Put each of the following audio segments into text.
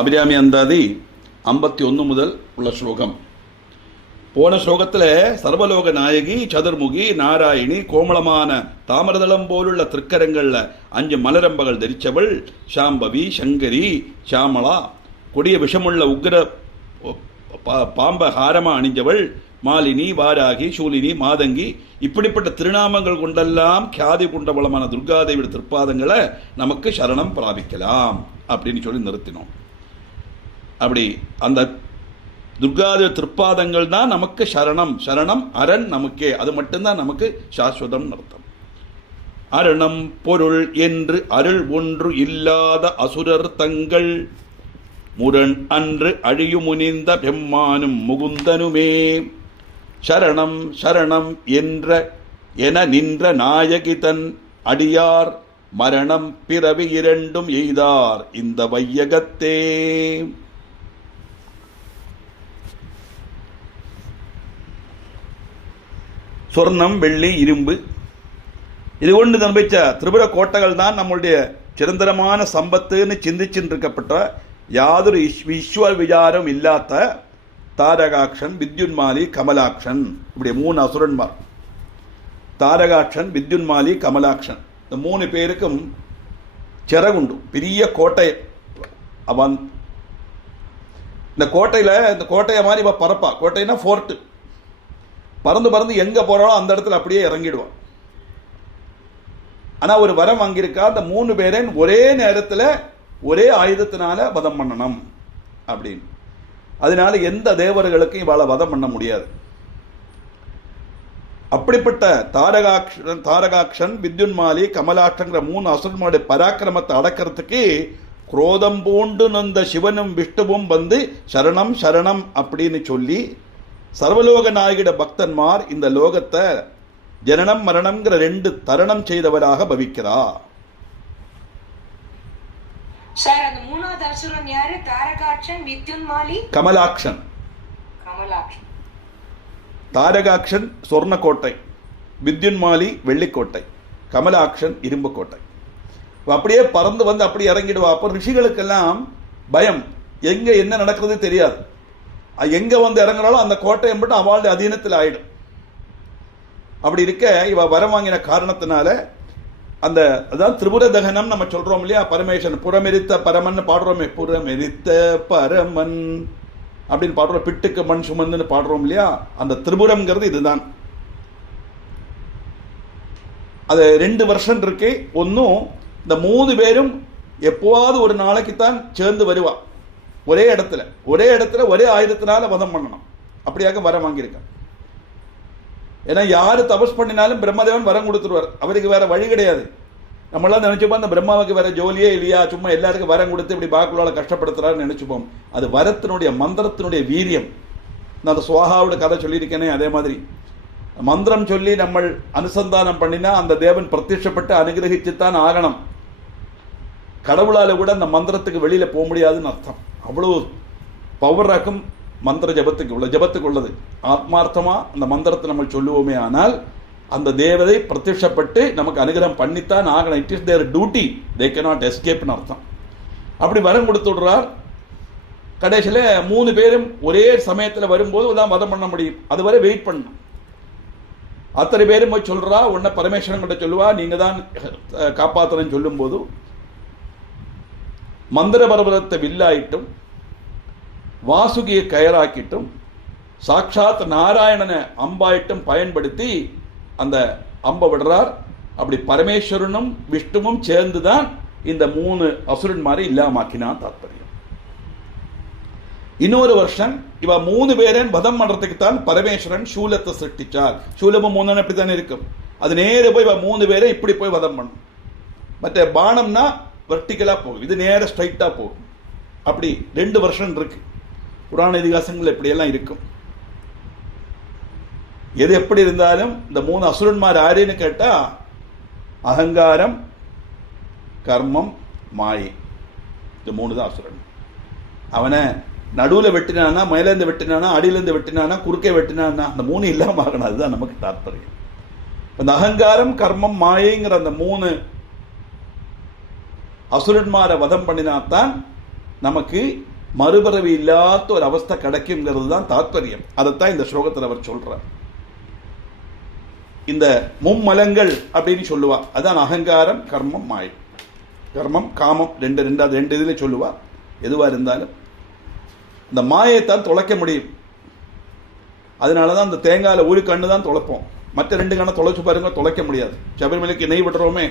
அபிராமி அந்தாதி 51 முதல் உள்ள ஸ்லோகம். போன ஸ்லோகத்தில் சர்வலோக நாயகி, சதுர்முகி, நாராயணி, கோமளமான தாமரதளம் போலுள்ள திருக்கரங்களில் 5 மலரம்பகள் தரிச்சவள், சாம்பவி, சங்கரி, சாமளா, கொடிய விஷமுள்ள உக்ர பாம்ப ஹாரமா அணிஞ்சவள், மாலினி, வாராகி, சூலினி, மாதங்கி, இப்படிப்பட்ட திருநாமங்கள் கொண்டெல்லாம் கியாதி கொண்டவளமான துர்காதேவியோட திருப்பாதங்களை நமக்கு சரணம் பிராபிக்கலாம் அப்படின்னு சொல்லி நிறுத்தினோம். அப்படி அந்த துர்காதேவி திருப்பாதங்கள் தான் நமக்கு சரணம். சரணம் அரண் நமக்கே, அது மட்டும்தான் நமக்கு சாஸ்வதம் அர்த்தம். அரணம் பொருள் என்று அருள் ஒன்று இல்லாத அசுரர் தங்கள் முரண் அன்று அழியுமுனிந்த பெம்மானும் முகுந்தனுமே. சரணம் சரணம் என நின்ற நாயகி தன் அடியார் மரணம் பிறவி இரண்டும் எய்தார் இந்த வையகத்தே. சொர்ணம், வெள்ளி, இரும்பு இது கொண்டு நிர்மிச்ச திரிபுர கோட்டைகள் தான் நம்முடைய சிரந்தரமான சம்பத்துன்னு சிந்திச்சுட்டு இருக்கப்பட்ட யாதொரு ஈஸ்வர விசாரம் இல்லாத தாரகாட்சன், வித்யுன்மாலி, கமலாட்சன், இப்படி 3 அசுரன்மார். தாரகாட்சன், வித்யுன்மாலி, கமலாட்சன், இந்த 3 பேருக்கும் சிறகுண்டு. பெரிய கோட்டை. அவன் இந்த கோட்டையை மாதிரி பரப்பா. கோட்டைனா ஃபோர்ட்டு. பறந்து பறந்து எங்க போறாளோ அந்த இடத்துல அப்படியே இறங்கிடுவான். ஆனா ஒரு வரம் வாங்கியிருக்கா, அந்த 3 பேரையும் ஒரே நேரத்தில் ஒரே ஆயுதத்தினால வதம் பண்ணணும் அப்படின்னு. அதனால எந்த தேவர்களுக்கும் இவாளை வதம் பண்ண முடியாது. அப்படிப்பட்ட தாரகாட்சன், வித்யுன்மாலி, கமலாட்சங்கிற 3 அசுரனுடைய பராக்கிரமத்தை அடக்கிறதுக்கு குரோதம் பூண்டு நொந்த சிவனும் விஷ்ணுவும் வந்து சரணம் சரணம் அப்படின்னு சொல்லி சர்வலோக நாயகிட பக்தன்மார் இந்த லோகத்தை ஜனனம் மரணம்ங்கிற 2 தருணம் செய்தவராக பவிக்கிறார். சார், அந்த 3வது அசுரன் யாரு? தாரகாட்சன், வித்யுன்மாலி, கமலாட்சன். தாரகாட்சன் சொர்ணக்கோட்டை, வித்யுன்மாலி வெள்ளிக்கோட்டை, கமலாட்சன் இரும்பு கோட்டை. அப்படியே பறந்து வந்து அப்படி இறங்கிடுவா. அப்போ ரிஷிகளுக்கெல்லாம் பயம், எங்க என்ன நடக்கிறது தெரியாது. எங்க வந்து இறங்குறாலும் அந்த கோட்டையை மட்டும் அவளுடைய அதீனத்தில் ஆயிடும். அப்படி இருக்க இவ வரம் வாங்கின காரணத்தினால அந்த அதான் திரிபுர தகனம் நம்ம சொல்றோம் இல்லையா, பரமேஸ்வரன் புறமெரித்த பரமன் பாடுறோமே, புறமெரித்த பரமன் அப்படின்னு பாடுறோம், பிட்டுக்கு மண் சுமந்துன்னு பாடுறோம் இல்லையா, அந்த திரிபுரம்ங்கிறது இதுதான். அது 2 வருஷம் இருக்கு. ஒன்னும் இந்த 3 பேரும் எப்போவாவது ஒரு நாளைக்குத்தான் சேர்ந்து வருவா. ஒரே இடத்துல ஒரே ஆயுதத்தினால வதம் பண்ணணும். அப்படியாக வரம் வாங்கியிருக்காங்க. ஏன்னா யாரு தபஸ் பண்ணினாலும் பிரம்மதேவன் வரம் கொடுத்துருவார். அவருக்கு வேற வழி கிடையாது. நம்மளாம் நினைச்சுப்போம் அந்த பிரம்மாவுக்கு வேற ஜோலியே இல்லையா, சும்மா எல்லாருக்கும் வரம் கொடுத்து இப்படி பாக்குள்ளால கஷ்டப்படுத்துறாருன்னு நினைச்சுப்போம். அது வரத்தினுடைய மந்திரத்தினுடைய வீரியம். நான் அந்த சுவாகாவோட கதை சொல்லியிருக்கேனே, அதே மாதிரி மந்திரம் சொல்லி நம்ம அனுசந்தானம் பண்ணினா அந்த தேவன் பிரத்யட்சப்பட்டு அனுகிரகிச்சுத்தான் ஆகணும். கடவுளால கூட அந்த மந்திரத்துக்கு வெளியில போக முடியாதுன்னு அர்த்தம். அவ்வளவு பவராக்கும் மந்திர ஜபத்துக்கு உள்ளது. ஆத்மார்த்தமா அந்த மந்திரத்தை நம்ம சொல்லுவோமே ஆனால் அந்த தேவதை பிரத்யட்சப்பட்டு நமக்கு அனுகிரகம் பண்ணித்தான் ஆகணும். It is their duty, they cannot எஸ்கேப்னு அர்த்தம். அப்படி வரம் கொடுத்து விடுறார். கடைசியில் 3 பேரும் ஒரே சமயத்தில் வரும்போது தான் வதம் பண்ண முடியும். அதுவரை வெயிட் பண்ணணும். அத்தனை பேரும் போய் சொல்றா, உன்னை பரமேஸ்வரன் கிட்ட சொல்லுவா, நீங்க தான் காப்பாற்றணும்னு சொல்லும் போது மந்திர பர்வதத்தை வில்லாயிட்டும் வாசுகியை கயராக்கிட்டும் சாட்சாத் நாராயணனை அம்பாயிட்டும் பயன்படுத்தி அந்த அம்பை விடுறார். அப்படி பரமேஸ்வரனும் விஷ்ணுவும் சேர்ந்துதான் இந்த 3 அசுரன் மாதிரி இல்லாமாக்கினான் தாத்பரியம். இன்னொரு வருஷம் இவ 3 பேரையும் வதம் பண்றதுக்கு தான் பரமேஸ்வரன் சூலத்தை சிருஷ்டிச்சார். சூலமும் 3 இப்படித்தானே இருக்கும். அது நேர போய் இவ 3 பேரை இப்படி போய் வதம் பண்ணும். மற்ற பானம்னா வெர்டிகலா போகும், இது நேர ஸ்ட்ரைட்டா போகும். அப்படி 2 வருஷம் இருக்கு. புராண இதிகாசங்கள் எப்படியெல்லாம் இருக்கும். எது எப்படி இருந்தாலும் இந்த 3 அசுரன்மார் யாருன்னு கேட்டா அகங்காரம், கர்மம், மாயை, இந்த 3 தான் அசுரன். அவனை நடுவில் வெட்டினானா, மேலேருந்து வெட்டினானா, அடியிலேருந்து வெட்டினானா, குறுக்கே வெட்டினானா, அந்த 3 இல்லாம ஆகணும். அதுதான் நமக்கு தாற்பயம். இந்த அகங்காரம், கர்மம், மாயைங்கிற அந்த 3 அசுரன்மாரை வதம் பண்ணினாத்தான் நமக்கு மறுபிறவி இல்லாத ஒரு அவஸ்தை கிடைக்குங்கிறது தான் தாத்பரியம். அதைத்தான் இந்த ஸ்லோகத்தில் அவர் சொல்றார். இந்த மும்மலங்கள் அப்படின்னு சொல்லுவா, அதான் அகங்காரம், கர்மம், மாயை. கர்மம், காமம் ரெண்டு இதில் சொல்லுவா. எதுவாக இருந்தாலும் இந்த மாயைத்தான் தொலைக்க முடியும். அதனால தான் அந்த தேங்காயில் ஒரு கண்ணு தான் தொலைப்போம், மற்ற 2 கண்ணை தொலைச்சு பாருங்க, தொலைக்க முடியாது. சபரிமலைக்கு நெய் விட்டுறோமே,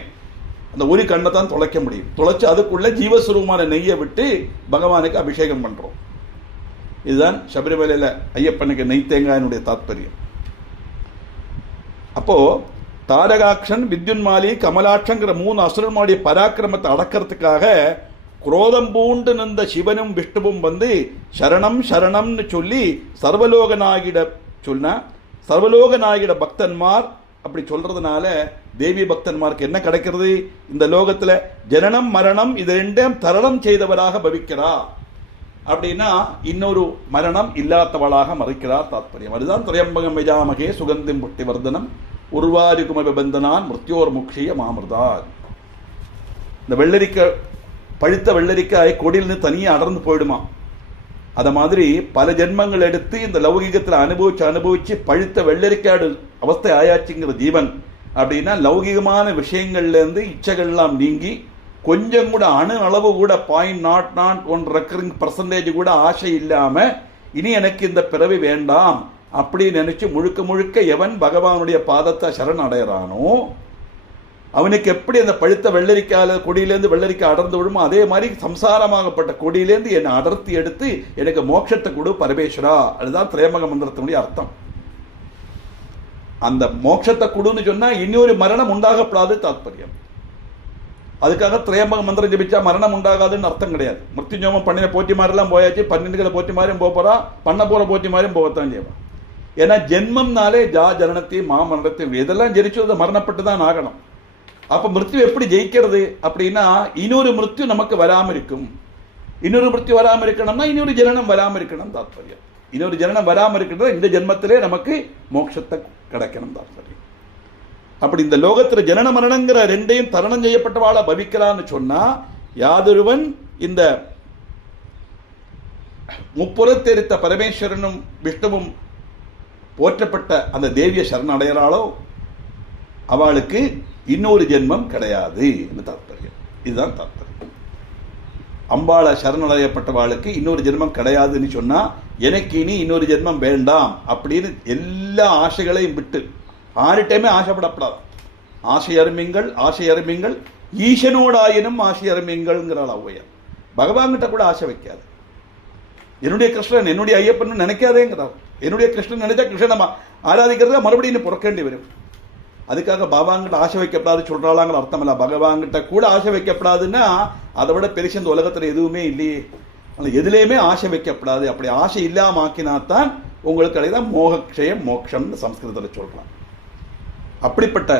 அந்த ஒரு கண்ணை தான் தொலைக்க முடியும். தொலைச்சு அதுக்குள்ள ஜீவஸ்வரூபமான நெய்யை விட்டு பகவானுக்கு அபிஷேகம் பண்றோம். இதுதான் சபரிமலையில் ஐயப்பனுக்கு நெய் தேங்காயினுடைய தாத்பரியம். அப்போ தாரகாட்சன், வித்யுன்மாலி, கமலாட்சங்கிற 3 அசுரனுடைய பராக்கிரமத்தை அடக்கிறதுக்காக குரோதம் பூண்டு நின்ற சிவனும் விஷ்ணுவும் வந்து சரணம் சரணம்னு சொல்லி சர்வலோகநாயகிட சொன்ன சர்வலோகநாயகிட பக்தன்மார் அப்படி சொல்றதுனால தேவி பக்தன்மாருக்கு என்ன கிடைக்கிறது? இந்த லோகத்துல ஜனனம் மரணம் இது 2 தரணம் செய்தவராக பவிக்கிறார். அப்படின்னா இன்னொரு மரணம் இல்லாதவளாக மறைக்கிறார் தாத்பரியம். அதுதான் திரையம்பகம் விஜாமகே சுகந்திம் புட்டி வர்தனம் உருவாரிக்குமபந்தனான் மிருத்யோர் முக்ஷிய மாமிருதான். இந்த வெள்ளரிக்காய், பழுத்த வெள்ளரிக்காய் கொடியிலிருந்து தனியாக அடர்ந்து போயிடுமா. அத மாதிரி பல ஜென்மங்கள் எடுத்து இந்த லௌகிகத்தில் அனுபவிச்சு பழுத்த வெள்ளரிக்காடு அவஸ்தை ஆயாச்சுங்கிற ஜீவன். அப்படின்னா லௌகிகமான விஷயங்கள்ல இருந்து இச்சைகள்லாம் நீங்கி கொஞ்சம் கூட அணு அளவு கூட 0.01 ரெக்கரிங் பர்சன்டேஜ் கூட ஆசை இல்லாம இனி எனக்கு இந்த பிறவி வேண்டாம் அப்படின்னு நினைச்சு முழுக்க முழுக்க எவன் பகவானுடைய பாதத்தை சரண் அடைகிறானோ அவனுக்கு எப்படி அந்த பழுத்த வெள்ளரிக்கால கொடியிலேருந்து வெள்ளரிக்காய் அடர்ந்து விடுமோ அதே மாதிரி சம்சாரமாகப்பட்ட கொடியிலேருந்து என்னை அடர்த்தி எடுத்து எனக்கு மோட்சத்தை கொடு பரமேஸ்வரா. அதுதான் திரையம்பக மந்திரத்தினுடைய அர்த்தம். அந்த மோட்சத்தை கொடுன்னு சொன்னா இன்னொரு மரணம் உண்டாகப்படாது தாத்பரியம். அதுக்காக திரையம்பக மந்திரம் ஜபிச்சா மரணம் உண்டாகாதுன்னு அர்த்தம் கிடையாது. மிருத்யுஞ்சோமம் பண்ணின போட்டி மாதிரிலாம் போயாச்சு, 12 போட்டி மாதிரியும் போறா, பண்ண போற போட்டி மாதிரியும் போகத்தான் செய்வான். ஏன்னா ஜென்மம்னாலே ஜனனத்தையும் மாமரணத்தையும் இதெல்லாம் ஜெயிச்சு அதை மரணப்பட்டு தான் ஆகணும். அப்ப மிருத்யு எப்படி ஜெயிக்கிறது அப்படின்னா இன்னொரு மிருத்யு நமக்கு வராம இருக்கும். இன்னொரு மிருத்யு வராம இருக்கணும்னா இன்னொரு ஜனனம் வராம இருக்கணும் தாத்பரியம். இன்னொரு ஜனனம் வராம இருக்கிறது இந்த ஜென்மத்திலே நமக்கு மோட்சத்தை கிடைக்கணும் தாத்பரியம். அப்படி இந்த லோகத்துல ஜனன மரணங்கிற 2ஐயும் தரணம் செய்யப்பட்டவாளை பவிக்கிறான்னு சொன்னா யாதொருவன் இந்த முப்புறத்தெரித்த பரமேஸ்வரனும் விஷ்ணுவும் போற்றப்பட்ட அந்த தேவிய சரணடைகிறாளோ அவளுக்கு இன்னொரு ஜென்மம் கிடையாது என்று தாத்பரியம். இதுதான் தாத்பரியம். அம்பாளை சரணடையப்பட்டவாளுக்கு இன்னொரு ஜென்மம் கிடையாதுன்னு சொன்னா எனக்கு இனி இன்னொரு ஜென்மம் வேண்டாம் அப்படின்னு எல்லா ஆசைகளையும் விட்டு ஆரிட்டையுமே ஆசைப்படப்படாது. ஆசை அருமிங்கள் ஈசனோடாயினும் ஆசை அருமிங்கள்ங்கிறாள் ஔவையார். பகவான்கிட்ட கூட ஆசை வைக்காது. என்னுடைய கிருஷ்ணன் என்னுடைய ஐயப்பன் நினைக்காதேங்கிறார். என்னுடைய கிருஷ்ணன் நினைச்சா கிருஷ்ணன் ஆராதிக்கிறத மறுபடியும் புறக்கேண்டி வரும். அதுக்காக பகவான்கிட்ட ஆசை வைக்கப்படாது சொல்றாளாங்கிற அர்த்தம் இல்ல. பகவான்கிட்ட கூட ஆசை வைக்கப்படாதுன்னா அதை விட பெருசு இந்த உலகத்துல எதுவுமே இல்லையே. அந்த எதுலேயுமே ஆசை வைக்கப்படாது. அப்படி ஆசை இல்லாம ஆக்கினாத்தான் உங்களுக்கு கிடையாது மோகக்ஷயம் மோட்சம்னு சம்ஸ்கிருதத்தில் சொல்றான். அப்படிப்பட்ட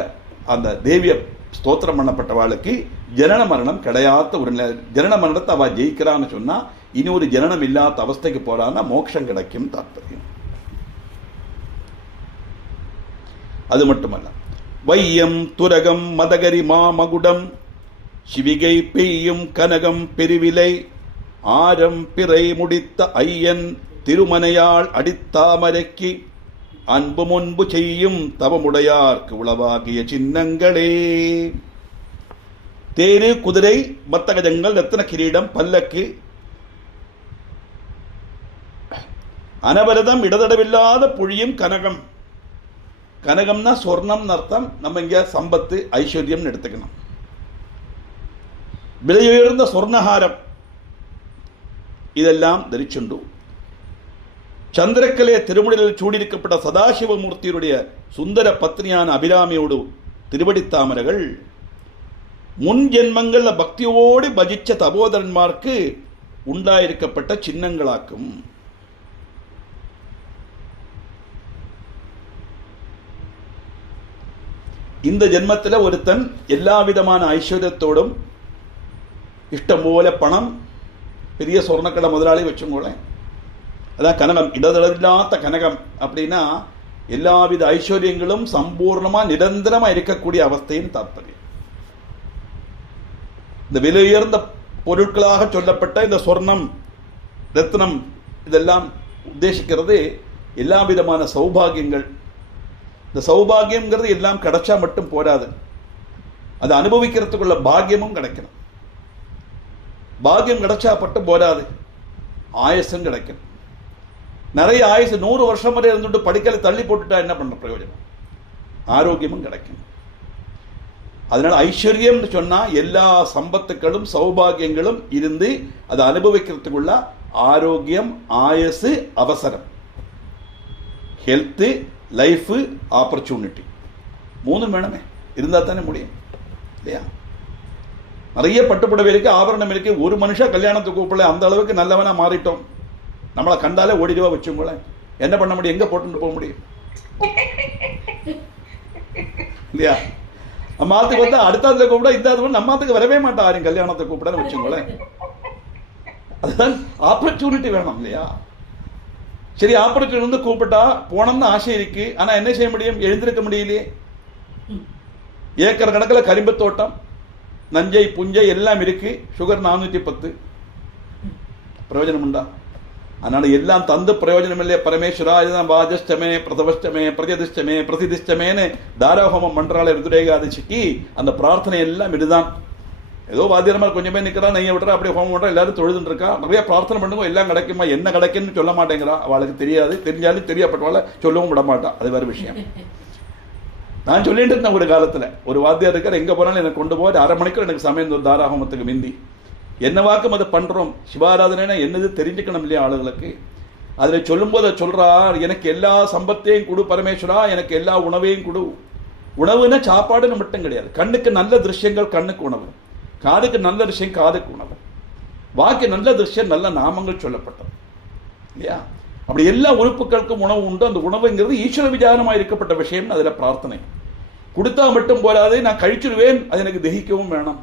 அந்த தேவிய ஸ்தோத்திரம் பண்ணப்பட்டவாளுக்கு ஜனன மரணம் கிடையாத ஒரு ஜனன மரணத்தை அவ ஜெயிக்கிறான்னு சொன்னா இன்னொரு ஜனனம் இல்லாத அவஸ்தைக்கு போறான்னா மோட்சம் கிடைக்கும் தாற்பயம். அது மட்டுமல்ல, வையம் துரகம் மதகரி மாமகுடம் சிவிகை பெய்யும் கனகம் பெருவிலை ஆரம் பிறை முடித்த ஐயன் திருமனையாள் அடித்தாமரைக்கு அன்பு முன்பு செய்யும் தவமுடையார்க்கு உளவாகிய சின்னங்களே. தேரு, குதிரை, பத்தகஜங்கள், ரத்ன கிரீடம், பல்லக்கு, அனவரதம் இடதடவில்லாத பொழியும் கனகம். கனகம்னா சொர்ணம் அர்த்தம். நம்ம இங்க சம்பத்து ஐஸ்வர்யம் எடுத்துக்கணும். விலையுயர்ந்த சொர்ணஹாரம் இதெல்லாம் தரிச்சுண்டு சந்திரக்கலைய திருமுடியில் சூடியிருக்கப்பட்ட சதாசிவமூர்த்தியுடைய சுந்தர பத்னியான அபிராமியோடு திருவடித்தாமரைகள் முன் ஜென்மங்கள்ல பக்தியோடு பஜிச்ச தபோதரன்மார்க்கு உண்டாயிருக்கப்பட்ட சின்னங்களாக்கும். இந்த ஜென்மத்தில் ஒருத்தன் எல்லா விதமான ஐஸ்வர்யத்தோடும் இஷ்டம் போல பணம், பெரிய சொர்ணக்கடை முதலாளி வச்சுக்கோங்களேன், அதான் கனகம், இடதளில்லாத கனகம். அப்படின்னா எல்லாவித ஐஸ்வர்யங்களும் சம்பூர்ணமா நிரந்தரமா இருக்கக்கூடிய அவஸ்தையின் தாற்பயம். இந்த விலையுயர்ந்த பொருட்களாக சொல்லப்பட்ட இந்த சொர்ணம், ரத்னம் இதெல்லாம் உத்தேசிக்கிறது எல்லா விதமான சௌபாகியங்கள். இந்த சௌபாகியம்ங்கிறது எல்லாம் கிடைச்சா மட்டும் போராது, அதை அனுபவிக்கிறதுக்குள்ள பாக்கியமும் கிடைக்கணும். பாக்கியம் கிடைச்சா மட்டும் போராது, ஆயுசும் கிடைக்கணும். நிறைய ஆயுசு 100 வருஷம் வரை இருந்துட்டு படிக்கலை தள்ளி போட்டுட்டா என்ன பண்ண பிரயோஜனம்? ஆரோக்கியமும் கிடைக்கும். அதனால ஐஸ்வர்யம்னு சொன்னா எல்லா சம்பத்துக்களும் சௌபாகியங்களும் இருந்து அதை அனுபவிக்கிறதுக்குள்ள ஆரோக்கியம், ஆயுசு, அவசரம், ஹெல்த், லைஃப், ஆப்பர்ச்சுனிட்டி 3 வேணுமே, இருந்தா தானே முடியும் இல்லையா? நிறைய பட்டுப்புடவை இருக்கு, ஆபரணம் இருக்கு. ஒரு மனுஷன் கல்யாணத்துக்கு கூப்பிடல, அந்த அளவுக்கு நல்லவனா மாறிட்டோம். நம்மளை கண்டாலே ஓடிடுவா வச்சுங்களேன். என்ன பண்ண முடியும்? எங்க போட்டு போக முடியும் இல்லையா? அம்மாத்துக்கு வந்தா அடுத்த கூப்பிட இந்த நம்மாத்துக்கு வரவே மாட்டா யாரும் கல்யாணத்தை கூப்பிட வச்சுங்களேன். அதுதான் ஆப்பர்ச்சுனிட்டி வேணும் இல்லையா? சரி, ஆப்பர்ச்சுனிட்டி வந்து கூப்பிட்டா போனோம்னு ஆசை இருக்கு, ஆனா என்ன செய்ய முடியும்? எழுந்திருக்க முடியலையே. ஏக்கர் கணக்கில் கரிம்பு தோட்டம், நஞ்சை புஞ்சை எல்லாம் இருக்கு, சுகர் 410, பிரயோஜனம் உண்டா? அதனால எல்லாம் தந்து பிரயோஜனம் இல்லையே பரமேஸ்வரா. இதுதான் வாஜஷ்டமே, பிரதவஷ்டமே, பிரதிதிஷ்டமே, பிரதிதிஷ்டமேன்னு தாராஹோமம் பண்றாள் ருத்ரேகாதசிக்கு. அந்த பிரார்த்தனை எல்லாம் இதுதான். ஏதோ வாத்தியரமா கொஞ்சம் பேர் நிற்கிறா, நெய்ய விட்டுறா, அப்படியே ஹோமம் பண்றா, எல்லாரும் தொழுதுன்னு இருக்கா. நிறைய பிரார்த்தனை பண்ணுங்க, எல்லாம் கிடைக்குமா? என்ன கிடைக்குன்னு சொல்ல மாட்டேங்கிறா. அவளுக்கு தெரியாது, தெரிஞ்சாலும் தெரியப்பட்டவாள சொல்லவும் விட மாட்டா. அது வேற விஷயம். நான் சொல்லிட்டு இருந்தேன் ஒரு காலத்துல, ஒரு வாத்தியார் இருக்கார், எங்க போனாலும் எனக்கு கொண்டு போய் 1/2 மணிக்கு எனக்கு சமயம் தாராஹோமத்துக்கு மிந்தி என்ன வாக்கும் அதை பண்றோம். சிவாராதனை என்னது தெரிஞ்சுக்கணும் இல்லையா ஆளுகளுக்கு? அதுல சொல்லும் போது சொல்றார், எனக்கு எல்லா சம்பத்தையும் கொடு பரமேஸ்வரா, எனக்கு எல்லா உணவையும் கொடு. உணவுன்னா சாப்பாடுன்னு மட்டும் கிடையாது. கண்ணுக்கு நல்ல திருஷ்யங்கள் கண்ணுக்கு உணவு, காதுக்கு நல்ல விஷயம் காதுக்கு உணவு, வாக்கு நல்ல திருஷ்யம், நல்ல நாமங்கள் சொல்லப்பட்டது இல்லையா? அப்படி எல்லா உறுப்புகளுக்கும் உணவு உண்டு. அந்த உணவுங்கிறது ஈஸ்வர விசாரமாக இருக்கப்பட்ட விஷயம். அதுல பிரார்த்தனை கொடுத்தா மட்டும் போராது, நான் கழிச்சிடுவேன், அது எனக்கு தகிக்கவும் வேணும்.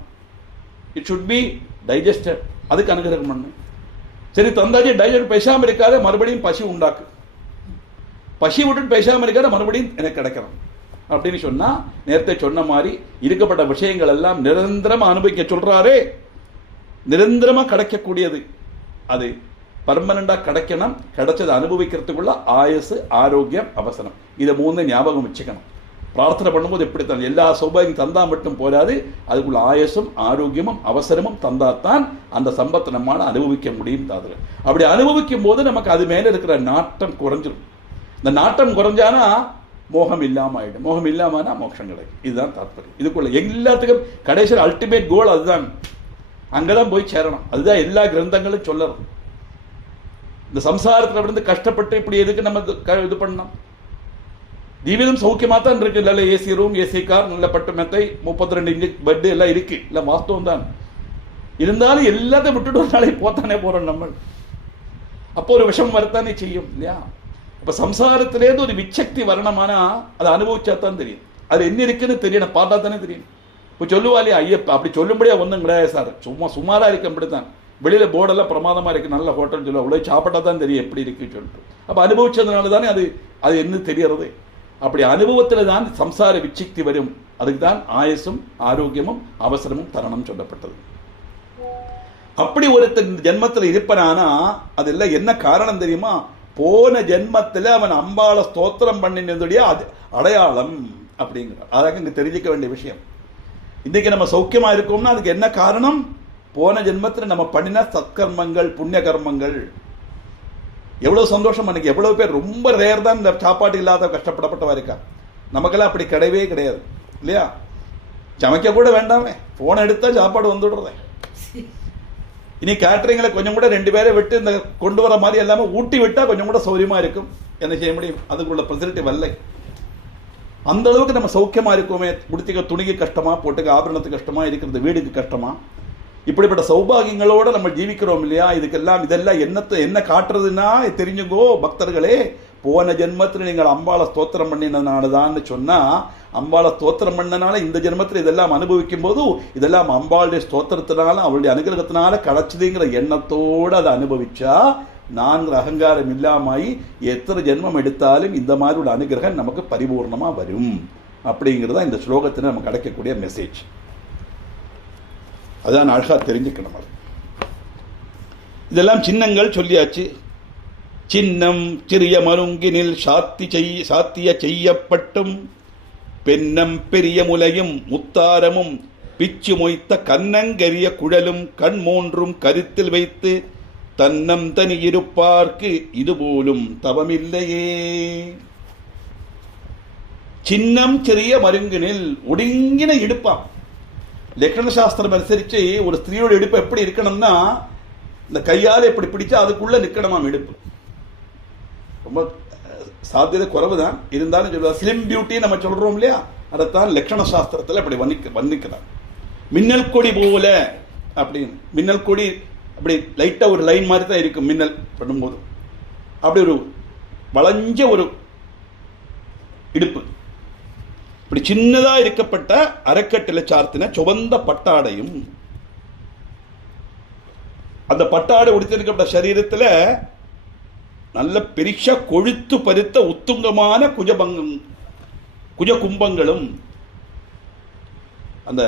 இட் சுட் பி டைஜஸ்டட், அதுக்கு அனுகிரகம் பண்ணு. சரி தந்தாச்சு, டைஜஸ்ட் பேசாம இருக்காத, மறுபடியும் பசி உண்டாக்கு. பசி விட்டுட்டு பேசாம இருக்காத, மறுபடியும் எனக்கு கிடைக்கணும் அப்படின்னு சொன்னா, நேரத்தை சொன்ன மாதிரி இருக்கப்பட்ட விஷயங்கள் எல்லாம் நிரந்தரமா அனுபவிக்க சொல்றாரே, நிரந்தரமா கிடைக்கக்கூடியது. அது பர்மனண்டா கிடைக்கணும். கிடைச்சதை அனுபவிக்கிறதுக்குள்ள ஆயுசு, ஆரோக்கியம், அவசரம், இதை 3 ஞாபகம் வச்சுக்கணும். பிரார்த்தனை பண்ணும்போது எப்படித்தான் எல்லா சௌபாகியம் தந்தா மட்டும் போராது, அதுக்குள்ள ஆயுசும் ஆரோக்கியமும் அவசரமும் தந்தாத்தான் அந்த சம்பத்தை நம்மால அனுபவிக்க முடியும். அப்படி அனுபவிக்கும் போது நமக்கு அது மேல இருக்கிற நாட்டம் குறைஞ்சிடும். இந்த நாட்டம் குறைஞ்சானா மோகம் இல்லாம ஆயிடும். மோகம் இல்லாமனா மோட்சம் கிடைக்கும். இதுதான் தாற்பயம். இதுக்குள்ள எல்லாத்துக்கும் கடைசியில் அல்டிமேட் கோல் அதுதான். அங்கதான் போய் சேரணும். அதுதான் எல்லா கிரந்தங்களும் சொல்லணும். இந்த சம்சாரத்தில் இருந்து கஷ்டப்பட்டு இப்படி எதுக்கு நம்ம இது பண்ணணும்? ஜீவிதம் சௌக்கியமா தான் இருக்கு. நல்ல ஏசி ரூம், ஏசி கார், நல்ல பட்டு மெத்தை, 32 இன்ச் பெட் எல்லாம் இருக்கு. இல்ல வாஸ்தவம் தான். இருந்தாலும் எல்லாத்தையும் விட்டுட்டு ஒரு நாளைக்கு போத்தானே போறோம் நம்ம. அப்போ ஒரு விஷம் வரத்தானே செய்யும் இல்லையா? அப்ப சம்சாரத்திலேருந்து ஒரு விச்சக்தி வரணுமானா அதை அனுபவிச்சா தான் தெரியும். அது என்ன இருக்குன்னு தெரியணும், பார்த்தா தானே தெரியும். இப்போ சொல்லுவாளே ஐயப்பா, அப்படி சொல்லும்படியா ஒன்றும் கிடையாது சார், சுமாரா இருக்கு அப்படித்தான். வெளியில போர்டெல்லாம் பிரமாதமா இருக்கு, நல்ல ஹோட்டல் சொல்லுவா, அவ்வளோ சாப்பிட்டா தான் தெரியும் எப்படி இருக்குன்னு சொல்லிட்டு. அப்ப அனுபவிச்சதுனால தானே அது என்ன தெரியறது. அப்படி அனுபவத்துல தான் சம்சார விச்சக்தி வரும். அதுக்கு தான் ஆயுசும் ஆரோக்கியமும் அவசரமும் தரணம் சொல்லப்பட்டது. அப்படி ஒருத்தன் ஜென்மத்தில் இருப்பனானா அதெல்லாம் என்ன காரணம் தெரியுமா? போன ஜென்மத்தில் அவன் அம்பாள ஸ்தோத்திரம் பண்ணினதுடைய அடையாளம் அப்படிங்கிறார். அதாக இங்க தெரிஞ்சுக்க வேண்டிய விஷயம். இன்னைக்கு நம்ம சௌக்கியமா இருக்கோம்னா அதுக்கு என்ன காரணம்? போன ஜென்மத்தில் நம்ம பண்ணின சத்கர்மங்கள், புண்ணிய கர்மங்கள். எவ்வளவு சந்தோஷம். அன்னைக்கு எவ்வளவு பேர் ரொம்ப ரேர் தான் இந்த சாப்பாடு இல்லாத கஷ்டப்படப்பட்டவா இருக்கா. நமக்கெல்லாம் அப்படி கிடையவே கிடையாது இல்லையா? சமைக்க கூட வேண்டாமே, போன் எடுத்தா சாப்பாடு வந்துடுறதே. இனி கேட்டரிங்ல கொஞ்சம் கூட 2 பேரை விட்டு இந்த கொண்டு வர மாதிரி எல்லாமே ஊட்டி விட்டா கொஞ்சம் கூட சௌரியமா இருக்கும். என்ன செய்ய முடியும்? அதுக்குள்ள ஃபெசிலிட்டி வரலை. அந்த அளவுக்கு நம்ம சௌக்கியமா இருக்கோமே. உடுத்திக்க துணிக்கு கஷ்டமா, போட்டுக்க ஆபரணத்துக்கு கஷ்டமா, இருக்கிறது வீடுக்கு கஷ்டமா. இப்படிப்பட்ட சௌபாகியங்களோட நம்ம ஜீவிக்கிறோம் இல்லையா? இதெல்லாம் என்ன காட்டுறதுன்னா தெரிஞ்சுங்கோ பக்தர்களே, போன ஜென்மத்தில் நீங்கள் அம்பாளை ஸ்தோத்திரம் பண்ணினதுனாலதான்னு சொன்னா, அம்பாளை ஸ்தோத்திரம் பண்ணனால இந்த ஜென்மத்தில் இதெல்லாம் அனுபவிக்கும் போது இதெல்லாம் அம்பாளுடைய ஸ்தோத்திரத்தினால, அவளுடைய அனுகிரகத்தினால கிடைச்சதுங்கிற எண்ணத்தோடு அதை அனுபவிச்சா, நான்கு அகங்காரம் இல்லாமல் எத்தனை ஜென்மம் எடுத்தாலும் இந்த மாதிரி ஒரு அனுகிரகம் நமக்கு பரிபூர்ணமா வரும். அப்படிங்கிறதா இந்த ஸ்லோகத்தில் நமக்கு கிடைக்கக்கூடிய மெசேஜ். அதான் அழகா தெரிஞ்சுக்கணும். இதெல்லாம் சின்னங்கள் சொல்லியாச்சு. சின்னம் சிறிய மருங்கினில் சாத்திய செய்யப்பட்டும் பெண்ணம் பெரிய முலையும் முத்தாரமும் பிச்சு மொய்த்த கண்ணங்கரிய குழலும் கண் மூன்றும் கருத்தில் வைத்து தன்னம் தனி இருப்பார்க்கு இதுபோலும் தவமில்லையே. சின்னம் சிறிய மருங்கினில் ஒடுங்கின இடுப்பாம். லக்ஷண சாஸ்திரம் அனுசரிச்சு ஒரு ஸ்திரீயோட இடுப்பு எப்படி இருக்கணும்னா, இந்த கையால் எப்படி பிடிச்சா அதுக்குள்ள நிற்கணுமாம் இடுப்பு. ரொம்ப சாத்தியதை குறைவு தான், இருந்தாலும் சொல்லுவா ஸ்லிம் பியூட்டி நம்ம சொல்றோம் இல்லையா, அதைத்தான் லக்ஷண சாஸ்திரத்தில் அப்படி வர்ணிக்கிறார். மின்னல் கொடி போல அப்படின்னு. மின்னல் கொடி அப்படி லைட்டா ஒரு லைன் மாதிரி தான் இருக்கும் மின்னல் பண்ணும்போது. அப்படி ஒரு வளைஞ்ச ஒரு இடுப்பு, இப்படி சின்னதா இருக்கப்பட்ட அரைக்கட்டில சார்த்தின சுவந்த பட்டாடையும், அந்த பட்டாடை உடுத்திருக்கப்பட்ட சரீரத்தில் நல்ல பெரிய கொழுத்து பருத்த உத்துங்கமான குஜ கும்பங்களும், அந்த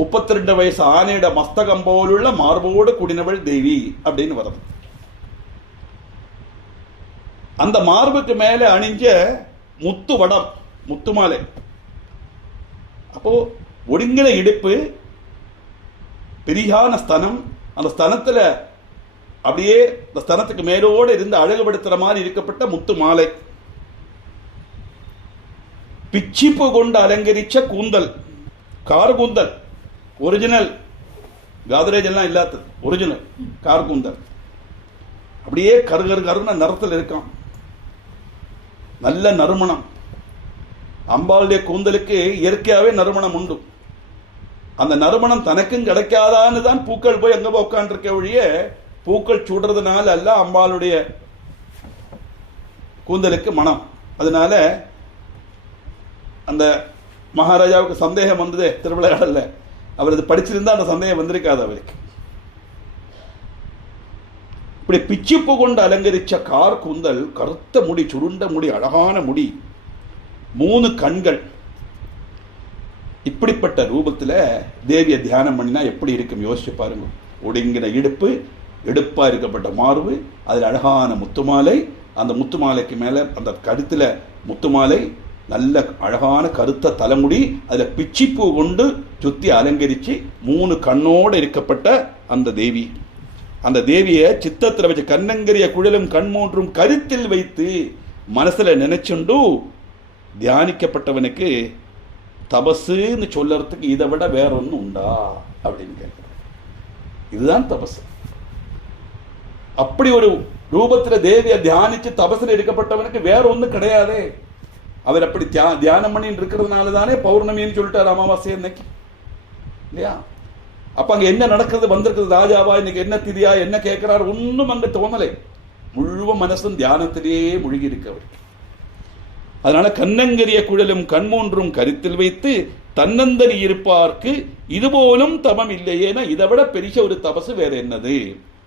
32 வயசு ஆணையிட மஸ்தகம் போலுள்ள மார்போடு கூடினவள் தேவி அப்படின்னு வருது. அந்த மார்புக்கு மேல அணிஞ்ச முத்து வடம், முத்து மாலை. அப்போ ஒடுங்கின இடுப்பு, பெரியான ஸ்தனம், அந்த ஸ்தனத்துல அப்படியே இந்த ஸ்தனத்துக்கு மேலோடு இருந்து அழகுபடுத்துற மாதிரி இருக்கப்பட்ட முத்து மாலை, பிச்சிப்பு கொண்டு அலங்கரிச்ச கூந்தல், கார் கூந்தல், ஒரிஜினல் காதரேஜ் எல்லாம் இல்லாதது, ஒரிஜினல் கார் கூந்தல், அப்படியே கருகருன்னு நிறத்தில் இருக்கான். நல்ல நறுமணம். அம்பாளுடைய கூந்தலுக்கு இயற்கையாவே நறுமணம் உண்டு. அந்த நறுமணம் தனக்கும் கிடைக்காதான்னு தான் பூக்கள் போய் அங்க உட்காந்துருக்க ஒழிய, பூக்கள் சூடுறதுனால அல்ல அம்பாளுடைய கூந்தலுக்கு மனம். அதனால அந்த மகாராஜாவுக்கு சந்தேகம் வந்ததே திருவிளையாடல்ல, அவர் அது படிச்சிருந்தா அந்த சந்தேகம் வந்திருக்காது அவருக்கு. இப்படி பிச்சிப்பு கொண்டு அலங்கரிச்ச கார் கூந்தல், கருத்த முடி, சுருண்ட முடி, அழகான முடி, 3 கண்கள். இப்படிப்பட்ட ரூபத்துல தேவியை தியானம் பண்ணினா எப்படி இருக்கும் யோசிச்சு பாருங்க. ஒடுங்கின இடுப்பு, எடுப்பா இருக்கப்பட்ட மார்பு, அதில் அழகான முத்துமாலை, அந்த முத்துமாலைக்கு மேல அந்த கழுத்துல முத்துமாலை, நல்ல அழகான கருத்த தலைமுடி, அதில் பிச்சிப்பூ கொண்டு சுத்தி அலங்கரிச்சு 3 கண்ணோடு இருக்கப்பட்ட அந்த தேவி. அந்த தேவியை சித்தத்தில் வச்சு கண்ணங்கரிய குழலும் கண் மூன்றும் கருத்தில் வைத்து மனசுல நினைச்சுண்டு தியானிக்கப்பட்டவனுக்கு தபசுன்னு சொல்லறதுக்கு இதை விட வேற ஒன்று உண்டா அப்படின்னு கேட்கிறேன். இதுதான் தபசு. அப்படி ஒரு ரூபத்தில் தேவியை தியானிச்சு தபசுல இருக்கப்பட்டவனுக்கு வேற ஒன்றும் கிடையாதே. அவர் அப்படி தியானம் பண்ணி இருக்கிறதுனால தானே பௌர்ணமின்னு சொல்லிட்டார் அமாவாசை அன்னைக்கு இல்லையா. அப்ப அங்க என்ன நடக்கிறது, வந்திருக்கிறது ராஜாவா, இன்னைக்கு என்ன திதியா, என்ன கேட்கிறார், ஒன்றும் அங்க தோணலை. முழுவ மனசும் தியானத்திலேயே மூழ்கி இருக்கு அவருக்கு. அதனால கண்ணங்கரிய குழலும் கண்மூன்றும் கருத்தில் வைத்து தன்னந்தனி இருப்பார்க்கு இதுபோலும் தபம் இல்லையேனா, இதை விட பெரிய ஒரு தபசு வேற என்னது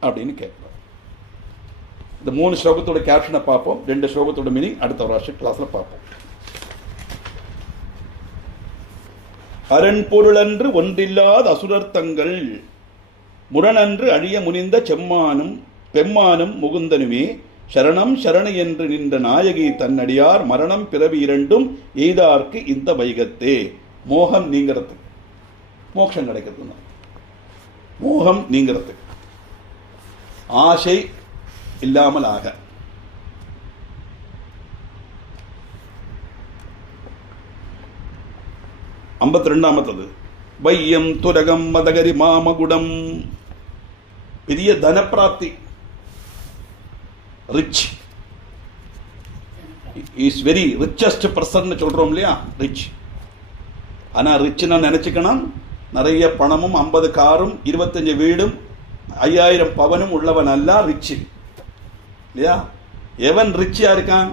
அப்படின்னு கேட்கிறார். இந்த 3 ஸ்லோகத்தோட கேப்ஷனை பார்ப்போம், 2 ஸ்லோகத்தோட மீனிங் அடுத்த வருஷம் கிளாஸ்ல பார்ப்போம். அரண் பொருளன்று ஒன்றில்லாத அசுரர் தங்கள் முரணன்று அழிய முனிந்த செம்மானும் பெம்மானும் முகுந்தனுமே சரணம் சரணு என்று நின்ற நாயகி தன்னடியார் மரணம் பிறவி இரண்டும் எய்தார்க்கு இந்த வைகத்தே. மோகம் நீங்கிறதுக்கு, மோட்சம் கிடைக்கிறது, மோகம் நீங்கிறதுக்கு, ஆசை இல்லாமல் ஆக. ஐம்பத்தி 52 வையம் துரகம் மதகரி மாமகுடம். பெரிய தனப்பிராப்தி, rich, is very richest person சொல்றோம் இல்லையா, ரிச். ஆனா ரிச் நான் நினைச்சுக்கணும், நிறைய பணமும் 50 காரும் 25 வீடும் 5000 பவனும் உள்ளவன் அல்ல ரிச் இல்லையா. எவன் ரிச்சியா இருக்கான்,